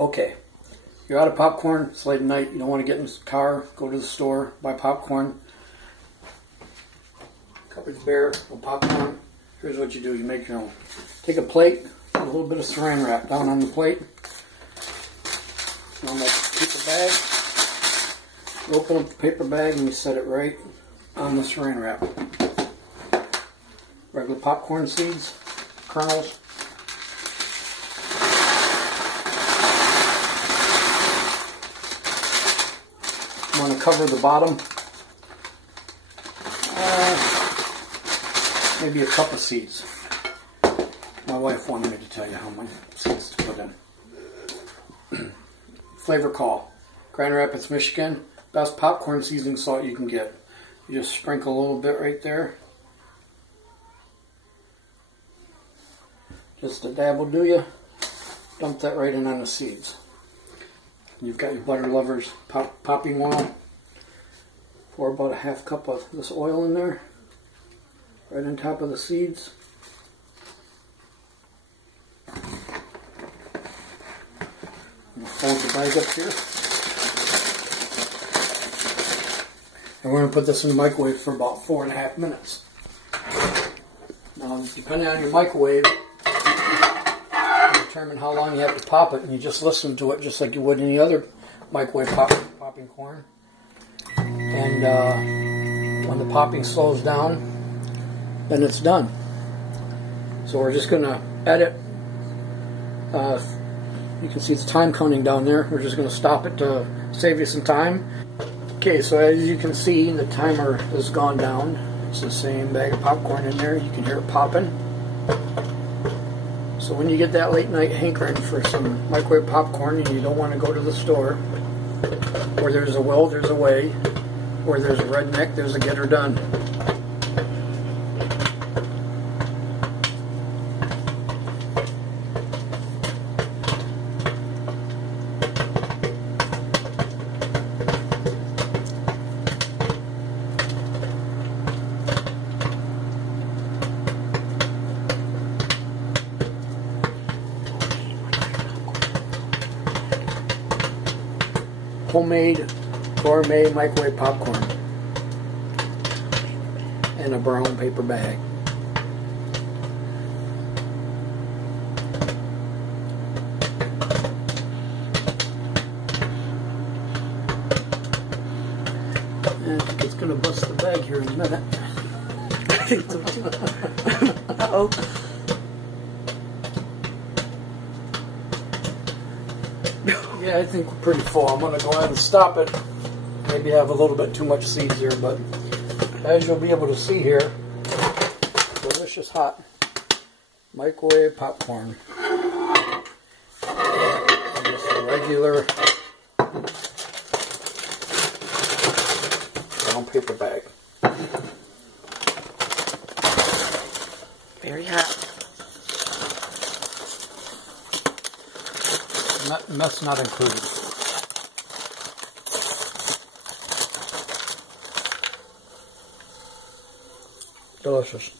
Okay, you're out of popcorn, it's late at night, you don't want to get in the car, go to the store, buy popcorn. Cupboard's bare, no popcorn. Here's what you do, you make your own. Take a plate, put a little bit of saran wrap down on the plate. On that paper bag. You open up the paper bag and you set it right on the saran wrap. Regular popcorn seeds, kernels. You want to cover the bottom. Maybe a cup of seeds. My wife wanted me to tell you how many seeds to put in. Flavor Call. Grand Rapids, Michigan. Best popcorn seasoning salt you can get. You just sprinkle a little bit right there. Just a dab will do you. Dump that right in on the seeds. You've got your Butter Lovers popping oil. Pour about a half cup of this oil in there. Right on top of the seeds. Fold the bag up here. And we're going to put this in the microwave for about 4.5 minutes. Now, depending on your microwave, you determine how long you have to pop it, and you just listen to it just like you would any other microwave popping corn. And when the popping slows down, then it's done. So we're just going to edit. You can see the time counting down there. We're just going to stop it to save you some time. Okay, so as you can see, the timer has gone down. It's the same bag of popcorn in there. You can hear it popping. So when you get that late night hankering for some microwave popcorn and you don't want to go to the store, where there's a will, there's a way. Where there's a redneck, there's a get her done. Homemade gourmet microwave popcorn in a brown paper bag. And I think it's going to bust the bag here in a minute. I think so too. Uh-oh. Yeah, I think we're pretty full. I'm going to go ahead and stop it. Maybe have a little bit too much seeds here, but as you'll be able to see here, delicious hot microwave popcorn. And just a regular brown paper bag. Very hot. Nuts not included. Delicious.